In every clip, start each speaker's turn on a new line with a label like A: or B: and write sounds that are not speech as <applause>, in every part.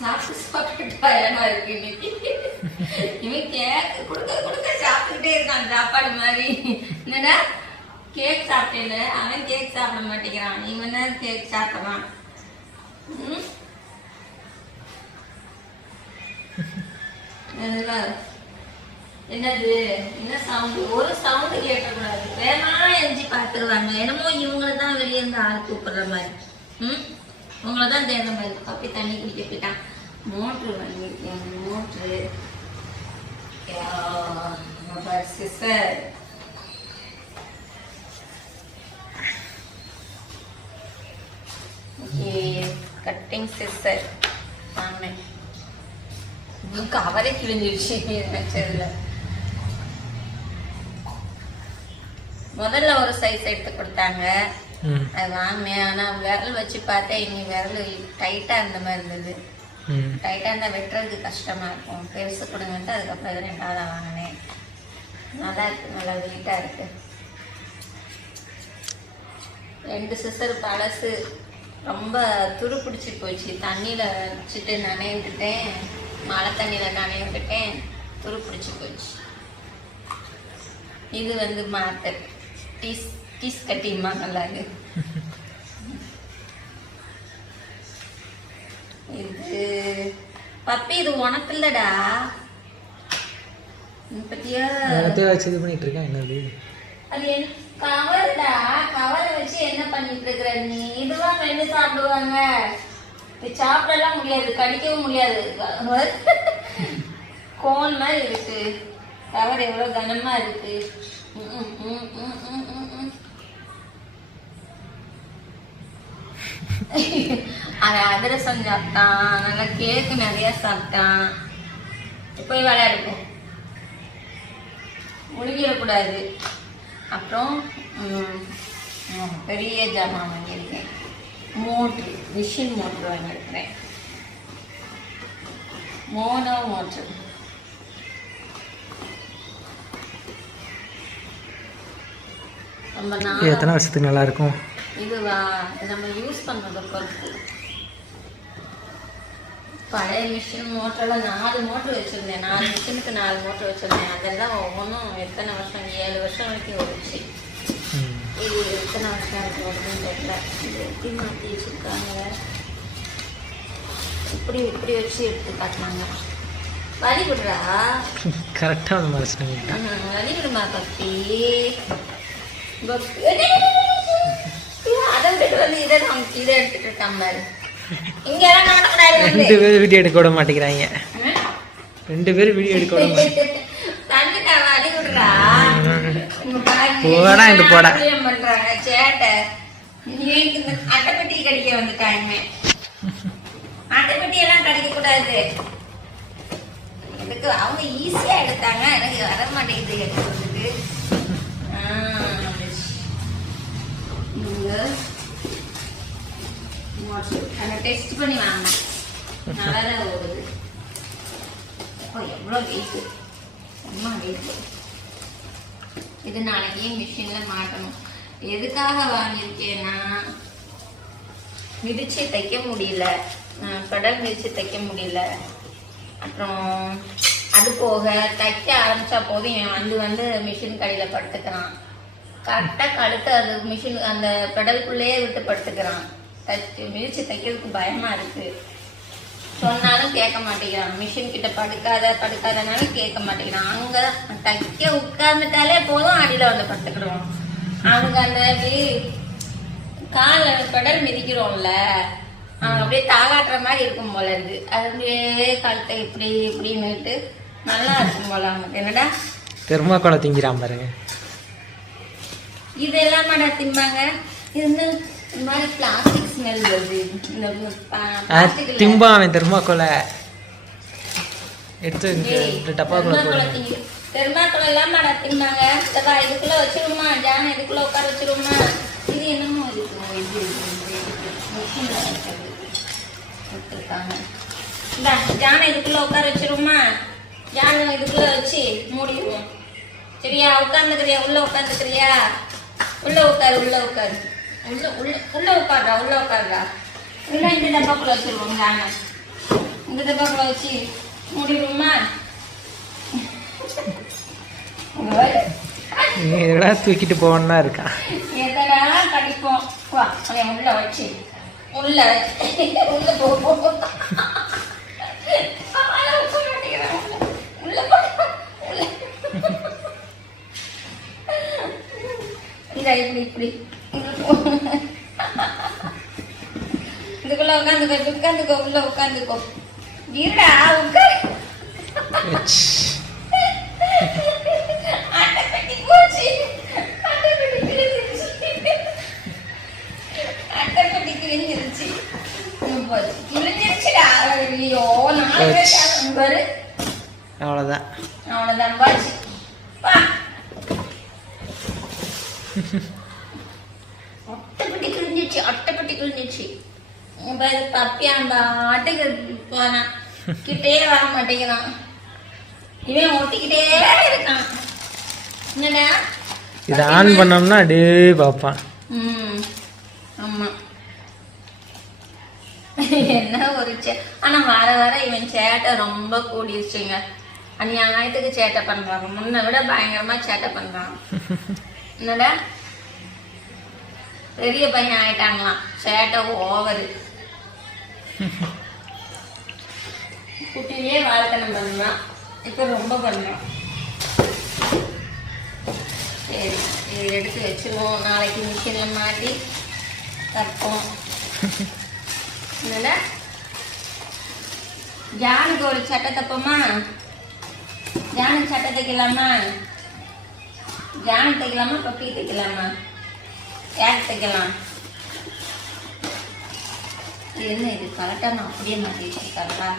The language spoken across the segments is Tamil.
A: சாப்பிட்டு சாப்பிட்டு டயர்டா இருக்கு இன்னைக்கு. இவன் கேக் கொடுக்க கொடுக்க சாப்பிட்டுட்டே இருக்கான் சாப்பாடு மாதிரி. என்னடா? கேக் சாப்பிட்டேன்னு. அவன் கேக் சாப்பிட மாட்டேங்கிறான். இவன் தான் கேக் சாப்பிடுறான் ம்? என்னடா? என்னது? என்ன சவுண்டு ஒரு சவுண்டு கேட்கக்கூடாது வேணா எஞ்சி பார்த்துருவாங்க என்னமோ இவங்களை தான் வெளியே இருந்து ஆள் கூப்பிடுற மாதிரி. ம்? உங்களை தான் தேர்ந்த மாதிரி. அப்படி தண்ணி குடிக்க போயிட்டான். மோட்ரு வாங்கியிருக்கேன் மோட்ரு. சிஸ்டர். கட்டிங் சிஸ்டர் வாங்கினேன் கவரே கிழிஞ்சிருச்சு. வச்சதுல முதல்ல ஒரு சைஸ் எடுத்து கொடுத்தாங்க. அது வாங்கினேன். ஆனா விரல் வச்சு பார்த்தேன். இனி விரல் டைட்டா இருந்த மாதிரி இருந்தது.
B: டைட்டாக
A: டைட்டா வெட்டுறது வெட்டுறதுக்கு கஷ்டமா இருக்கும். பெருசு கொடுங்கன்ட்டு அதுக்கப்புறம் இது ரெண்டாவது வாங்கினேன். நல்லா இருக்கு. நல்லா வெயிட்டாக இருக்கு. ரெண்டு சிசர் பழசு. ரொம்ப துரு பிடிச்சி போச்சு. தண்ணியில் வச்சுட்டு நனைந்துட்டேன். மழை தண்ணியில நனைந்துட்டேன். துரு பிடிச்சி போச்சு. இது வந்து மாத்தர் டீஸ் டீஸ் கட்டிமா நல்லா இருக்குது இது பப்பி இது உனக்கு இல்லடா. பத்தியா?
B: வச்சு இது பண்ணிட்டு இருக்கேன் என்னது
A: அது என் கவர்டா. கவரை வச்சு என்ன பண்ணிட்டு இருக்கிற நீ? இதுதான் மென்னு சாப்பிடுவாங்க. இது சாப்பிடலாம் முடியாது கடிக்கவும் முடியாது. <laughs> கோன் மாதிரி இருக்கு. கவர் எவ்வளவு கனமா இருக்கு. ம். <laughs> அவன் அதிரசம் சாப்பிட்டான் நல்லா கேக்கு நிறைய சாப்பிட்டான். போய் விளையாடுப்போம். முழுகிடக்கூடாது அப்புறம் பெரிய ஜாமான் வாங்கியிருக்கேன். மோட்ரு மிஷின் மோட்ரு வாங்கியிருக்கிறேன். மோனோ மோட்ரு
B: எத்தனை வருஷத்துக்கு நல்லா இருக்கும்
A: இதுவா இது நம்ம யூஸ் பண்ணுறத பொறுத்து. பழைய மிஷின் மோட்டரில் நாலு மோட்ரு வச்சுருந்தேன். நாலு மிஷினுக்கு நாலு மோட்ரு வச்சுருந்தேன். அதெல்லாம் ஒவ்வொன்றும் எத்தனை வருஷம்? ஏழு வருஷம் வரைக்கும் ஓடிச்சு. இது எத்தனை வருஷம் இருக்கு வருதுன்னு தெரியல. இது எப்படி மாற்றி வச்சுருக்காங்க? இப்படி இப்படி வச்சு எடுத்து காட்டினாங்க. வலி விடுறா.
B: கரெக்டாக வந்து மறைச்சிட்டேங்க
A: வலி விடுமா பப்பி? அதை விட்டுட்டு வந்து இதை இதை எடுத்துட்டு இருக்கான் பாரு.
B: ரெண்டு பேர் வீடியோ எடுக்க விட மாட்டேங்கிறாங்க? ரெண்டு பேர் வீடியோ எடுக்க விட மாட்டேங்கிறாங்க போடா, இங்க போடா.
A: இந்த அட்டைப்பெட்டி கடிக்க வந்துட்டாங்க அட்டைப்பெட்டி எல்லாம் கடிக்க கூடாது எனக்கு அவங்க ஈஸியா எடுத்தாங்க எனக்கு வர மாட்டேங்குது. இங்க motor. அதை டெஸ்ட் பண்ணி வாங்கினேன் நல்லா தான் ஓடுது. ஓ எவ்வளோ வெயிட்டு அம்மா வெயிட்டு இது நாளைக்கு மிஷினில் மாட்டணும். எதுக்காக வாங்கியிருக்கேன்னா மிதிச்சு தைக்க முடியல. கடல் மிதிச்சு தைக்க முடியல. அப்புறம் அது போக தைக்க ஆரம்பித்தா போதும். என் வந்து வந்து மிஷின் கடையில் படுத்துக்கிறான். கரெக்டாக கழுத்து அது மிஷின் அந்த பெடலுக்குள்ளேயே விட்டு படுத்துக்கிறான். தைச்சு மிதிச்சு தைக்கிறதுக்கு பயமா இருக்கு. சொன்னாலும் கேட்க மாட்டேங்கிறான். மிஷின் கிட்ட படுக்காத படுக்காதனாலும் கேட்க மாட்டேங்கிறான். அங்க தைக்க உட்கார்ந்துட்டாலே போதும் அடியில வந்து படுத்துக்கிடுவான். அவங்க அந்த கால பெடல் மிதிக்கிறோம்ல அப்படியே தாளாட்டுற மாதிரி இருக்கும் போல இருக்கு. அது அப்படியே கழுத்தை இப்படி இப்படின்னுட்டு நல்லா இருக்கும் போல அவனுக்கு என்னடா?
B: தெர்மாக்கோலை திங்கிறான் பாருங்க.
A: இதெல்லாம் மாடா திம்பாங்க? இது
B: எடுத்து டப்பாக்குள்ள
A: தெர்மாக்கோலை
B: போடுங்க
A: திங்க- தெர்மாக்கோலை எல்லாம் மாடா இதுக்குள்ள வச்சிருமா ஜான இதுக்குள்ள உட்கார வச்சிருமா இது என்னமோ இருக்கு இது இது, இது, இது. machine ல வைக்கிறது. கொடுத்திருக்காங்க. இந்தா, ஜானை இதுக்குள்ள உட்கார வச்சிருமா ஜானை இதுக்குள்ள வச்சு மூடிடுவோம். சரியா? உட்காந்துக்கிறியா உள்ள உட்காந்துக்கிறியா உள்ள உட்காரு உள்ள உட்காரு. உள்ள உள்ள உள்ள உட்காருடா உள்ள உட்காருடா உள்ள இந்த டப்பாக்குள்ள வச்சிருவோம் ஜானை இந்த டப்பாக்குள்ள வச்சு மூடிடுமா
B: நீ இதெல்லாம் தூக்கிட்டு போகணும்னா இருக்கான்
A: எதனா கடிப்போம் வா அவன் உள்ள வச்சு. உள்ள உள்ள போ போ. அவன் உட்கார மாட்டேங்கிறான். உள்ள இப்படி இப்படி. இதுக்குள்ள உட்காந்துக்கோ உட்காந்துக்கோ உள்ள உட்காந்துக்கோ இருடா உட்காரு அட்டைப்பெட்டி போச்சு அட்டைப்பெட்டி கிழிஞ்சிருச்சு அட்டைப்பெட்டி கிழிஞ்சிருச்சு ம், போச்சு கிழிஞ்சிருச்சுடா ஐயோ நாலு பேர் சாப்பிடணும் பாரு
B: அவ்வளோதான்
A: அவ்வளோதான் போச்சு பா அட்டைப்பெட்டி கிழிஞ்சிருச்சு அட்டைப்பெட்டி கிழிஞ்சிருச்சு இங்க பாரு பப்பியான் பாட்டுக்கு போனான் கிட்டே வர மாட்டேங்கிறான் இவன் ஒட்டிக்கிட்டே இருக்கான். என்னடா?
B: இதை ஆன் பண்ணோம்னா அப்படியே பார்ப்பான்.
A: ம் என்ன ஒரு சே ஆனா வர வர இவன் சேட்டை ரொம்ப கூடிருச்சுங்க. அநியாயத்துக்கு சேட்டை பண்றாங்க. முன்ன விட பயங்கரமா சேட்டை பண்றான். என்னடா? பெரிய பையன் ஆயிட்டாங்களாம். சேட்டை ஓவரு. குட்டிலேயே வாழ்த்தனம் பண்ணலாம் இப்போ ரொம்ப பண்றான் சரி இதை எடுத்து வச்சிருவோம். நாளைக்கு மிஷினில் மாட்டி தப்போம் என்னடா? ஜானுக்கு ஒரு சட்டை தப்போமா? ஜானுக்கு சட்டை தைக்கலாமா? ஜானு தைக்கலாமா? பப்பி தைக்கலாமா? யாருக்கு தைக்கலாம்? என்ன இது? கரெக்டாக நான் அப்படியே மாற்றி வச்சிருக்காங்களா?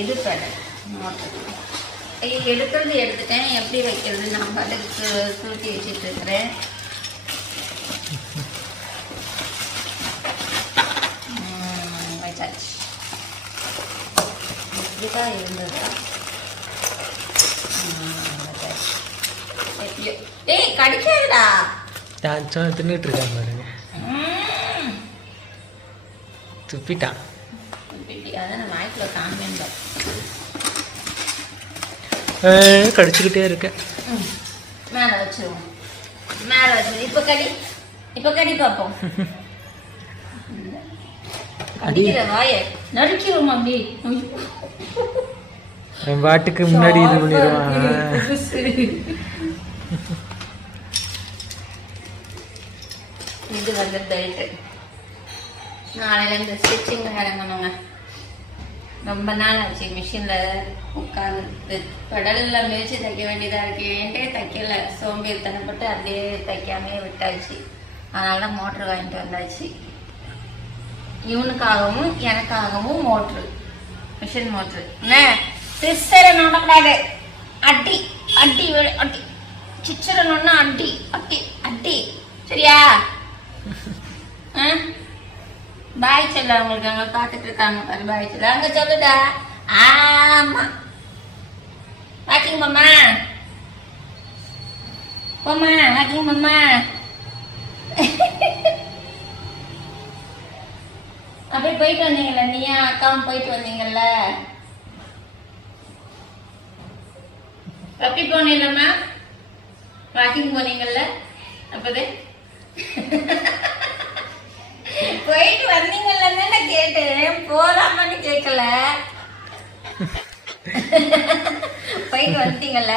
A: எது கடை எடுக்கிறது எடுத்துட்டேன். எப்படி வைக்கிறது? நான் பாட்டுக்கு சுருட்டி வச்சுட்டு இருக்கிறேன். வச்சாச்சு இப்படிதான் இருந்தது? எப்படியோ ஏய் கடிக்காதுடா.
B: நான் சொன்ன தின்னுட்டு இருக்கான் பாருங்க. துப்பிட்டான். கடிச்சுக்கிட்டே இருக்கேன்.
A: மேலே வச்சிருவோம். மேலே வச்சிருவோம் இப்போ கடி இப்போ கடி பார்ப்போம்
B: அடி.
A: அடிக்கிற வாயை. நறுக்கிடுவோம் அப்படி
B: என் பாட்டுக்கு முன்னாடி இது பண்ணிடுவான்.
A: இது வந்து பெல்ட்டு நாளையில இந்த ஸ்டிச்சிங் இறங்கணுங்க. ரொம்ப நாள் ஆச்சு மிஷினில் உட்காந்து பெடலில் மிதிச்சு தைக்க வேண்டியதாக இருக்கு. என்கிட்டே தைக்கல. சோம்பேறித்தனப்பட்டு அப்படியே தைக்காமே விட்டாச்சு. அதனால தான் மோட்ரு வாங்கிட்டு வந்தாச்சு. இவனுக்காகவும் எனக்காகவும் மோட்ரு மிஷின் மோட்ரு என்ன? சிஸ்டரை நடக்கூடாது. அட்டி அட்டி அட்டி. சிச்சரணுன்னா அட்டி அட்டி அட்டி. சரியா? பாய் சொல்ல அவங்களுக்கு அங்க பாத்துட்டு இருக்காங்க பாரு பாய் சொல்ல அங்க சொல்லுடா ஆமா வாக்கிங் மாமா போமா வாக்கிங் மாமா அப்படியே போயிட்டு வந்தீங்கல்ல நீயா அக்காவும் போயிட்டு வந்தீங்கல்ல எப்படி போனீங்கம்மா வாக்கிங் போனீங்கல்ல அப்பதே போயிட்டு வந்தீங்கல்லன்னு கேட்டேன். போலாமான்னு கேட்கல. போயிட்டு வந்துட்டீங்கல்ல.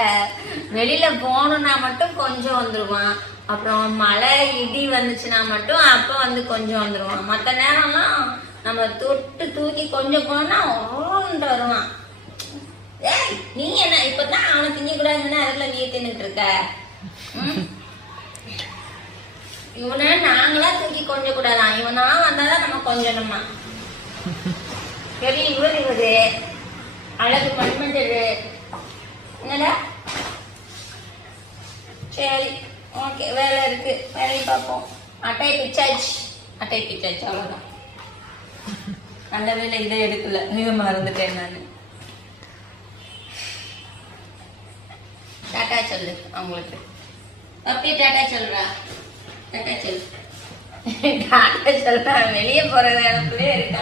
A: வெளியில போகணும்னா மட்டும் கொஞ்சம் வந்துருவான். அப்புறம் மழை இடி வந்துச்சுன்னா மட்டும் அப்ப வந்து கொஞ்சம் வந்துருவான். மற்ற நேரம்லாம் நம்ம தொட்டு தூக்கி கொஞ்சம் போனா ஓண்டு வருவான். ஏய் நீ என்ன இப்பதான் அவனை திங்கக்கூடாதுன்னு அதுல நீ தின்னுட்டு இருக்க? ம்? இவனை நாங்களா தூக்கி கொஞ்சம் கூடாதான் இவனா வந்தாதான் நம்ம கொஞ்சணுமா? சரி இவர் இவரு. அழகு மண்மண்டரு என்னடா? சரி ஓகே வேலை இருக்கு. வேலையை பார்ப்போம். அட்டை பிச்சாச்சு. அட்டை பிச்சாச்சு அவ்வளோதான் நல்ல வேலை இதை எடுக்கல. நீங்க மறந்துட்டேன் நான். டாட்டா சொல்லு அவங்களுக்கு. அப்படியே டாட்டா சொல்றா. டாக்டர் சொல்றான் வெளியே போற நேரத்துலயே இருக்கான்.